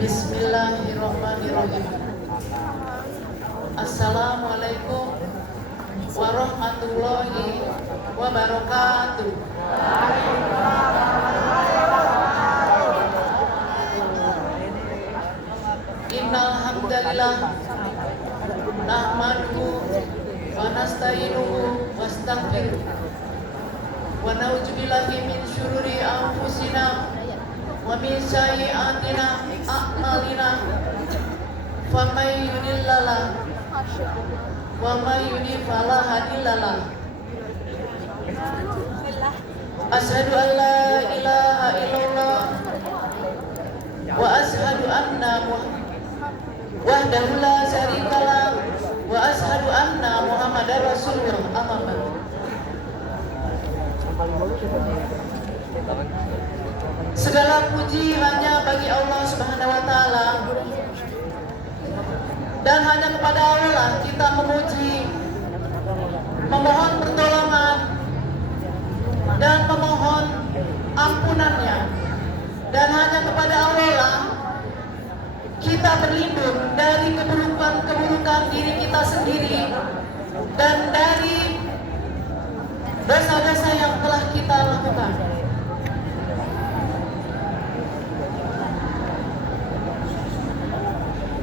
Bismillahirrahmanirrahim. Assalamualaikum warahmatullahi wabarakatuh. Innal hamdalillah nahmaduhu wa nasta'inuhu wastaghfiruh wa na'udzu billahi min syururi anfusina wa min sayyi'atina a'malina faman yuhdihillahu wa may yudlil fala hadiyalah. Asyhadu an la ilaha illallah wa asyhadu anna wahdahu la syarikalah wa asyhadu anna Muhammadar Rasulullah. Amma ba'du. Segala puji hanya bagi Allah Subhanahu wa taala, dan hanya kepada Allah kita memuji, memohon pertolongan dan memohon ampunannya, dan hanya kepada Allah kita berlindung dari keburukan diri kita sendiri dan dari dosa-dosa yang telah kita lakukan.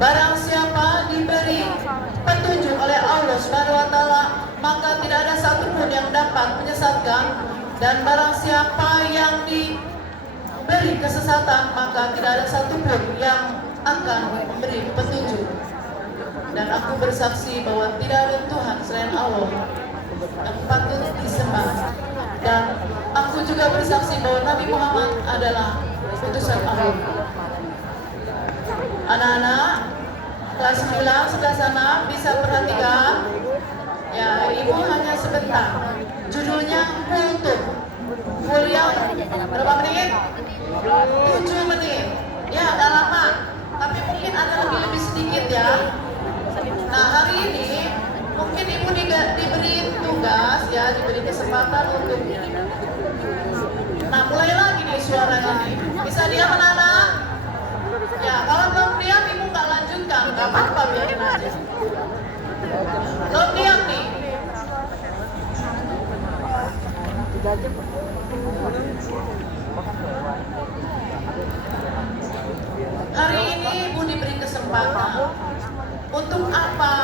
Barang siapa diberi petunjuk oleh Allah Subhanahu wa taala, maka tidak ada satupun yang dapat menyesatkan, dan barang siapa yang diberi kesesatan, maka tidak ada satupun yang akan memberi petunjuk. Dan aku bersaksi bahwa tidak ada Tuhan selain Allah yang patut disembah, dan aku juga bersaksi bahwa Nabi Muhammad adalah utusan Allah. Anak-anak kelas 9 sebelah sana bisa perhatikan ya, ibu hanya sebentar. Judulnya kultum. Full yang berapa menit? 7 menit. Ya, ada lama, tapi mungkin ada lebih sedikit ya. Nah, hari ini mungkin ibu diberi tugas ya, diberi kesempatan untuk mulai lagi nih suaranya nih. Bisa diam anak-anak? Ya, kalau belum diam ibu nggak lanjutkan, nggak apa-apa, biarin aja. Belum diam nih. Hari ini ibu diberi kesempatan. Untuk apa?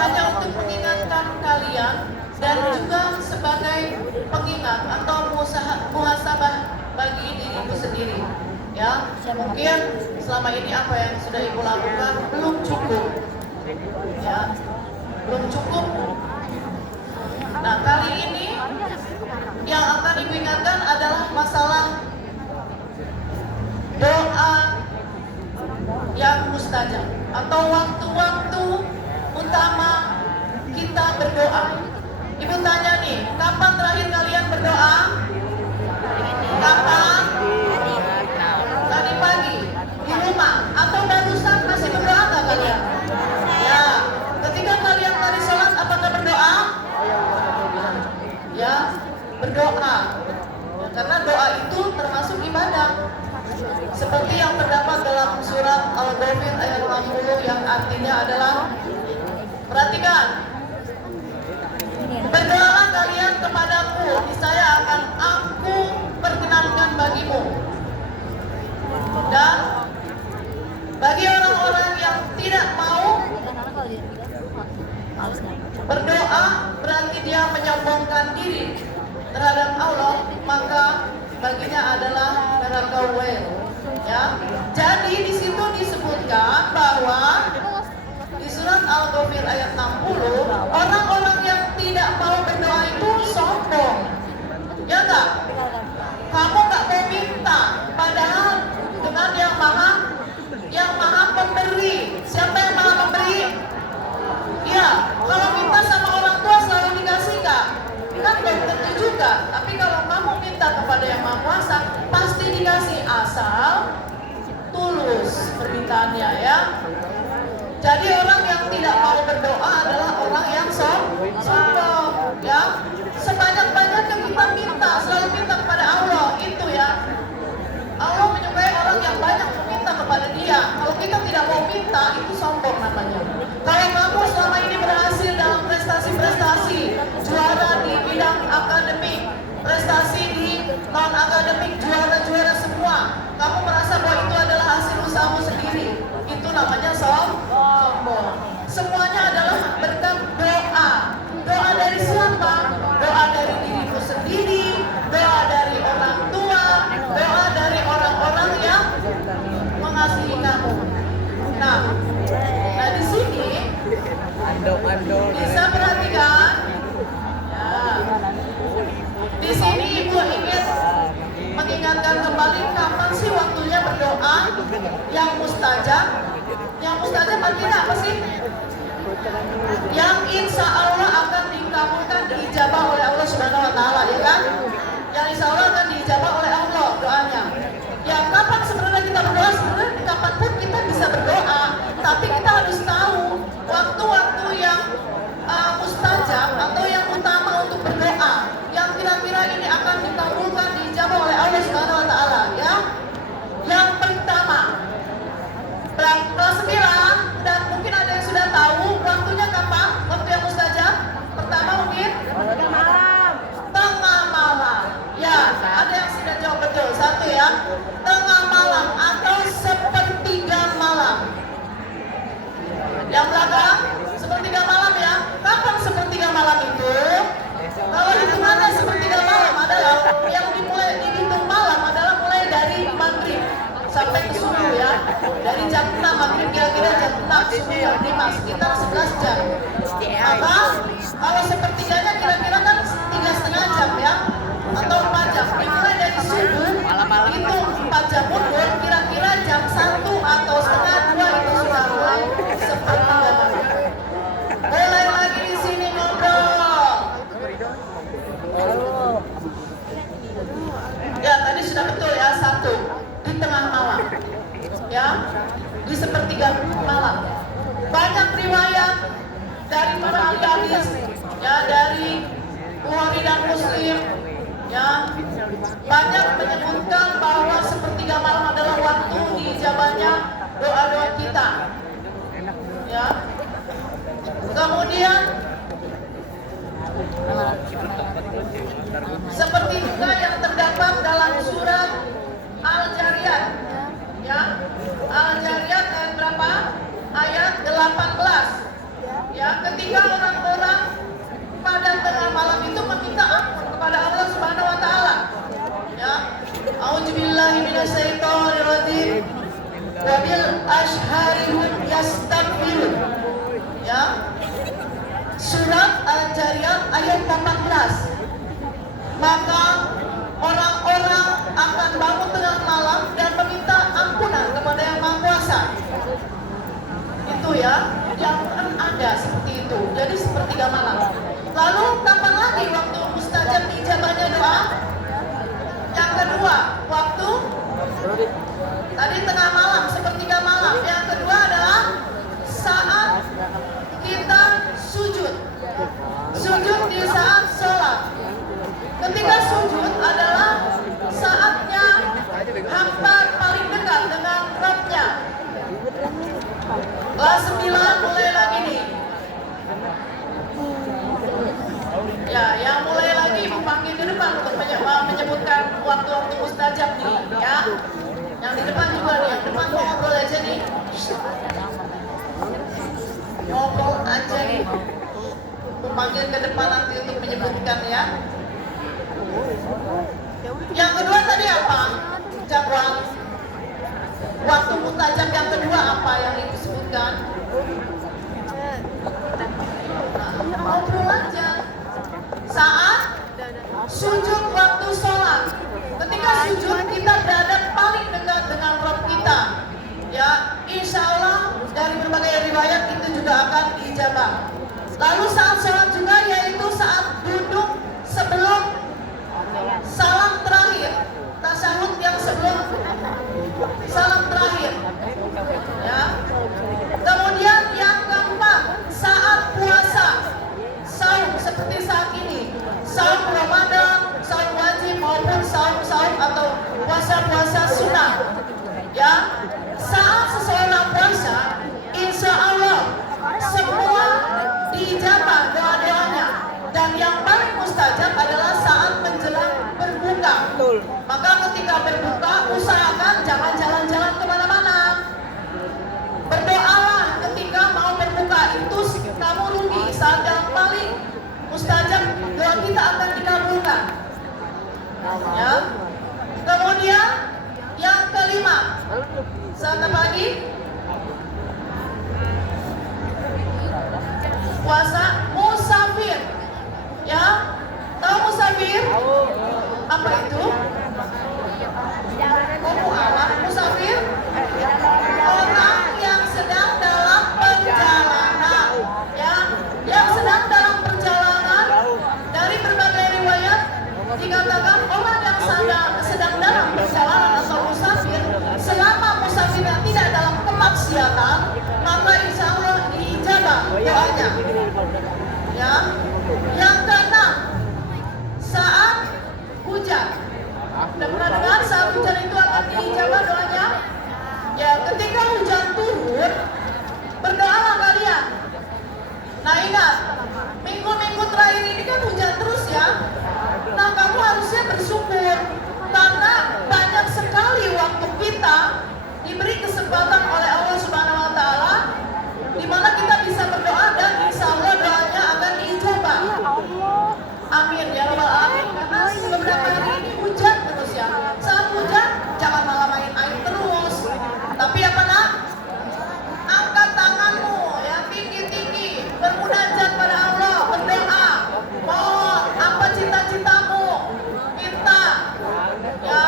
Hanya untuk mengingatkan kalian, dan juga sebagai pengingat atau muhasabah bagi diriku sendiri. Ya, mungkin selama ini apa yang sudah ibu lakukan belum cukup, ya, belum cukup. Nah, kali ini yang akan ibu ingatkan adalah masalah doa yang mustajab atau waktu-waktu utama kita berdoa. Ibu tanya nih, kapan terakhir kalian berdoa? Kapan? Tadi pagi di rumah, atau barusan masih berdoa nggak kalian? Ya, ketika kalian tadi sholat apakah berdoa? Ya, berdoa. Ya, karena doa itu termasuk ibadah. Seperti yang terdapat dalam surat Al-Ghafir ayat 60 yang artinya adalah, perhatikan, berdoalah kalian kepadaku, niscaya akan aku perkenankan bagimu. Dan bagi orang-orang yang tidak mau berdoa, berarti dia menyombongkan diri terhadap Allah, maka baginya adalah neraka wel. Ya, jadi di situ disebutkan bahwa di surat Al-Ghafir ayat 60, orang-orang yang tidak mau berdoa itu sombong. Ya enggak? Kamu nggak mau minta, padahal dengan yang maha pemberi. Siapa yang maha pemberi? Ya, kalau minta sama orang tua selalu dikasih kak, kan belum tentu juga. Tapi kalau kamu minta kepada yang maha kuasa, pasti dikasih, asal tulus permintaannya ya. Jadi orang yang tidak mau berdoa adalah orang yang sombong ya. Sebanyak-banyaknya kita minta, selalu minta kepada Allah, itu ya. Allah menyukai orang yang banyak meminta kepada kita tidak mau minta, itu sombong namanya. Kalau kamu selama ini berhasil dalam prestasi-prestasi, juara di bidang akademik, prestasi di non akademik, juara-juara semua, kamu merasa bahwa itu adalah hasil usahamu sendiri, itu namanya sombong. Semuanya adalah berkat doa. Doa dari siapa? Doa dari dirimu sendiri, doa dari orang tua, doa dari orang-orang yang mengasihi kamu. Nah di sini bisa perhatikan. Ya. Di sini Ibu ingin mengingatkan kembali kapan sih waktunya berdoa yang mustajab. Yang mustajab artinya apa sih? Yang insya Allah akan dikabulkan, diijabah oleh Allah Subhanahu Wa Taala, ya kan? Yang insya Allah akan diijabah oleh Allah doanya. Ya, kapan sebenarnya kita berdoa? Sebenarnya kapanpun kita bisa berdoa, tapi kita harus tahu waktu-waktu yang mustajab atau yang utama untuk berdoa, yang kira-kira ini akan dikabulkan, diijabah oleh Allah Subhanahu Wa Taala, ya. Yang pertama, kelas 9, dan mungkin ada yang sudah tahu waktunya kapan? Waktu yang mustajab pertama mungkin tengah malam. Ya, ada yang sudah jawab betul. Satu ya, tengah malam atau sepertiga malam. Yang belakang sepertiga malam ya. Kapan sepertiga malam itu? Kalau hitungannya sepertiga malam adalah yang dihitung malam adalah mulai dari maghrib sampai ke subuh ya. Dari jam 6 maghrib kira-kira jam 6, subuh jam 5, sekitar 11 jam. Maka kalau sepertiganya kira-kira kan 3,5 jam ya, atau 4 jam. Dimulai dari subuh itu 4 jam mundur, kira-kira jam 1 atau setengah 2 itu sudah mulai sepertiga malam. Mulai lagi di sini ngobrol. Ya tadi sudah betul ya, 1 di tengah malam. Ya, di sepertiga malam. Banyak riwayat dari para ahli hadis, ya, dari Bukhari dan Muslim, ya, banyak menyebutkan bahwa sepertiga malam adalah waktu diijabahnya doa-doa kita. Ya. Kemudian seperti juga yang terdapat dalam surat Al-Jariyat, ya, Al-Jariyat ayat berapa? Ayat 18. Ya, ketika orang-orang pada tengah malam itu meminta ampun kepada Allah Subhanahu Wa Taala. Ya, A'udzubillahi minasyaitonirrajim. Wa bil ashharihum yastaghfirun. Ya. Surat Al-Jariyat ayat 18. Maka orang-orang akan bangun tengah malam dan meminta ampunan kepada Yang Maha Kuasa. Itu ya, yang ada seperti itu. Jadi sepertiga malam. Lalu kapan lagi waktu mustajab diijabahnya doa? Yang kedua, waktu tadi tengah malam, sepertiga malam. Yang kedua adalah saat kita sujud. Sujud di saat sholat. Ketika sujud adalah saatnya hamba paling dekat dengan Rabb-nya. Kelas 9 mulai lagi nih. Ya, yang mulai lagi Ibu panggil ke depan untuk menyebutkan waktu-waktu mustajab nih, ya. Yang di depan juga nih, yang depan mau ngobrol aja nih. Ngobrol aja nih. Ibu panggil ke depan nanti untuk menyebutkan ya. Yang kedua tadi apa? Jadwal waktu mustajab yang kedua apa yang Ibu sebutkan? Ngobrol aja. Saat sujud waktu sholat. Ketika sujud kita berada paling dekat dengan Rabb kita. Ya, insya Allah dari berbagai riwayat itu juga akan diijabah. Lalu saat sholat juga, yaitu saat duduk sebelum salam terakhir, tasyahud yang sebelum salam terakhir. Ya. Kemudian yang keempat, saat puasa, saum seperti saat ini, saum Ramadan, saum Ya. Kemudian yang kelima, saat apa lagi? Puasa musafir. Ya, tahu musafir? Apa itu? Musafir? Orang yang sedang dalam perjalanan. Ya, yang sedang dalam perjalanan. Dari berbagai riwayat dikatakan orang yang sedang dalam perjalanan atau musafir, selama musafirnya tidak dalam kemaksiatan, maka insya Allah diijabah doanya. Ya, yang keenam, saat hujan. Sudah pernah dengar saat hujan itu akan diijabah doanya? Ya, ketika hujan turun, berdoalah kalian. Nah ingat, minggu-minggu terakhir ini kan hujan terus ya. Nah kamu harusnya bersyukur karena banyak sekali waktu kita diberi kesempatan oleh Allah Subhanahu Wa Taala, di mana kita bisa berdoa dan insya Allah doanya akan diijabah. Amin ya rabbal alamin. Karena beberapa hari ini hujan terus ya. Saat hujan jangan malah main air terus. Tapi apa nak? Angkat tanganmu ya tinggi-tinggi, bermunajat pada Allah, berdoa. Mohon apa cita-citamu? Minta. Ya.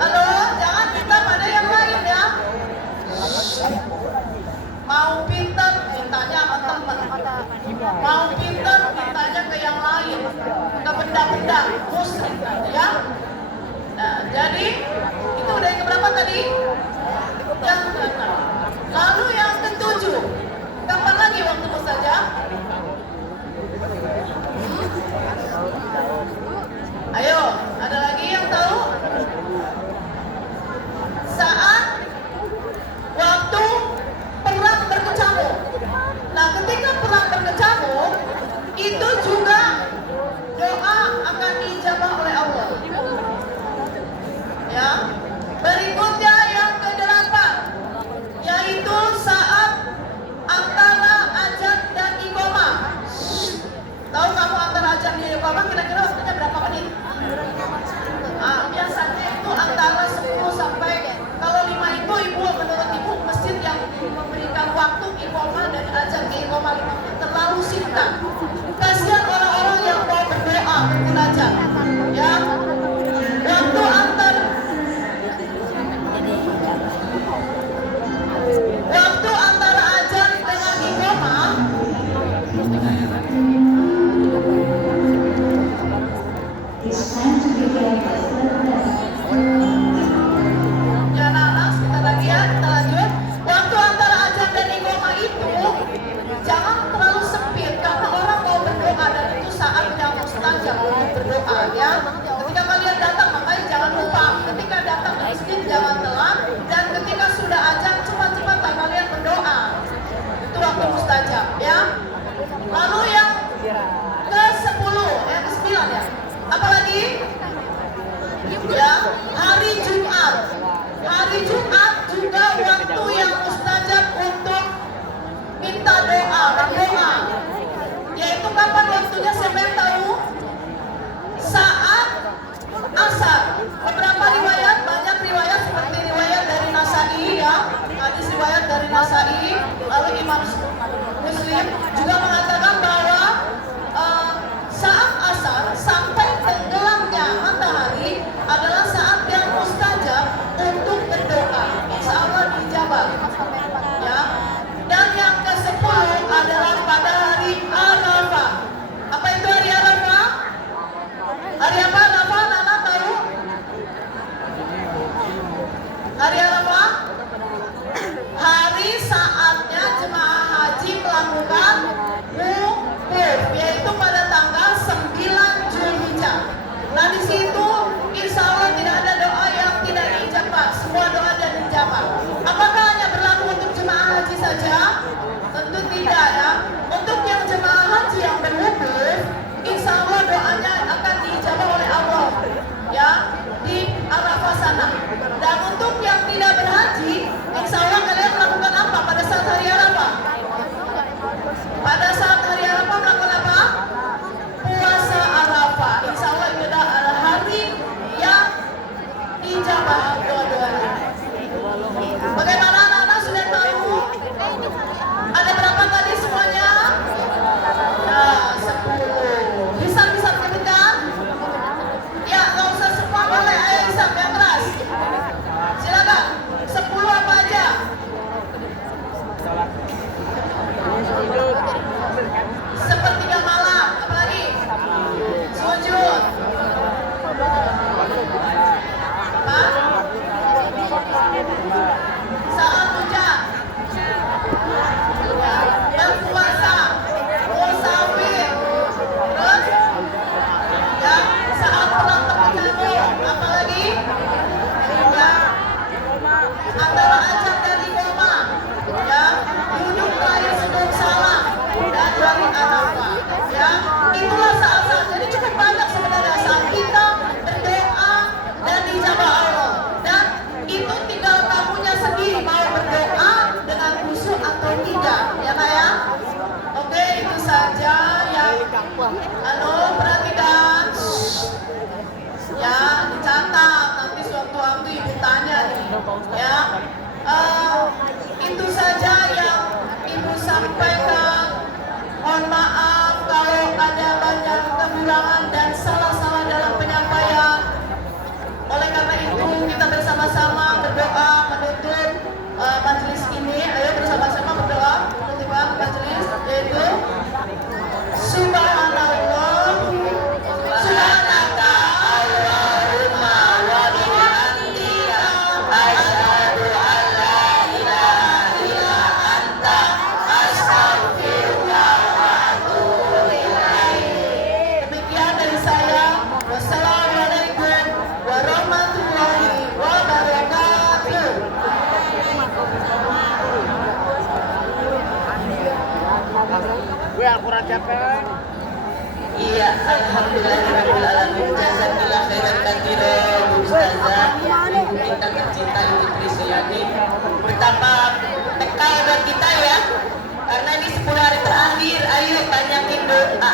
Halo, jangan minta pada yang lain ya. Mau pintar, mintanya sama teman. Mau pintar, mintanya ke yang lain, ke benda-benda musyrik ya. Nah, jadi itu udah yang keberapa tadi? Yang keenam. Lalu yang ketujuh, kapan lagi waktu mustajab? Ayo, ada lagi yang tahu? Saat waktu perang berkecamuk. Nah, ketika perang berkecamuk, itu juga doa akan diijabah oleh Allah. Ya. Berikutnya yang kedelapan, yaitu saat antara azan dan iqamah. Tahu kamu antara azan dan iqamah kira-kira waktunya berapa menit? Biasanya itu antara 10 sampai, kalau 5 itu ibu menurut ibu masjid yang memberikan waktu iqamah dari azan ke iqamah 5 menit terlalu singkat. Kasihan orang-orang yang mau berdoa bermunajat. Ya. Waktu antara azan dengan iqamah ya, anak-anak, sebentar lagi ya, kita lanjut. Waktu antara azan dan iqamah itu jangan terlalu sempit karena orang mau berdoa dan itu saat yang mustajab untuk berdoa ya. Ketika kalian datang makanya jangan lupa ketika datang ke masjid jangan telat, dan ketika sudah azan cepat-cepat kalian berdoa. Itu waktu mustajab ya. Lalu yang ke-10, yang ke-9 ya. Apalagi? Ya, hari Jumat. Hari Jumat juga waktu yang mustajab untuk minta doa, berdoa. Yaitu kapan waktunya? Siapa yang tahu? Saat asar. Beberapa riwayat, banyak riwayat seperti riwayat dari Nasai ya. Hadis riwayat dari Nasai, lalu Imam Muslim juga mengatakan bahwa saat asar sampai tenggelamnya matahari adalah saat yang mustajab untuk berdoa. Insya Allah dijabah. Ya. Dan yang ke-10 adalah pada hari Arafah. Apa itu hari Arafah? Hari apa Arafah? Nana tahu? Hari Arafah? Hari saatnya jemaah haji melakukan wukuf, yaitu pada tanggal 9 Zulhijjah. Nah di situ insya Allah tidak ada doa yang tidak diijabah, semua doa dan diijabah. Apakah hanya berlaku untuk jemaah haji saja? Tentu tidak ya. Untuk yang jemaah haji yang berwukuf, insya Allah doanya akan diijabah oleh Allah ya di Arafah sana. Dan untuk yang tidak Ya, itu saja yang Ibu sampaikan. Mohon maaf kalau ada banyak kekurangan dan salah-salah dalam penyampaian. Oleh karena itu kita bersama-sama berdoa menutup majelis ini. Ayo bersama-sama berdoa menutup majelis, yaitu Subhanallah, Subhanaka Allahumma wa bihamdika asyhadu an la ilaha illa anta astaghfiruka wa atubu ilaik. Demikian dari saya. Wassalamualaikum warahmatullahi wabarakatuh. Gue Al-Quran capek. Iya, alhamdulillahirabbil alamin. Jazakallahu khairan katsiran Ustazah ibu kita tercinta Ibu Trisayati. Betapa bekal buat kita ya. Karena ini 10 hari terakhir, ayo banyakin doa.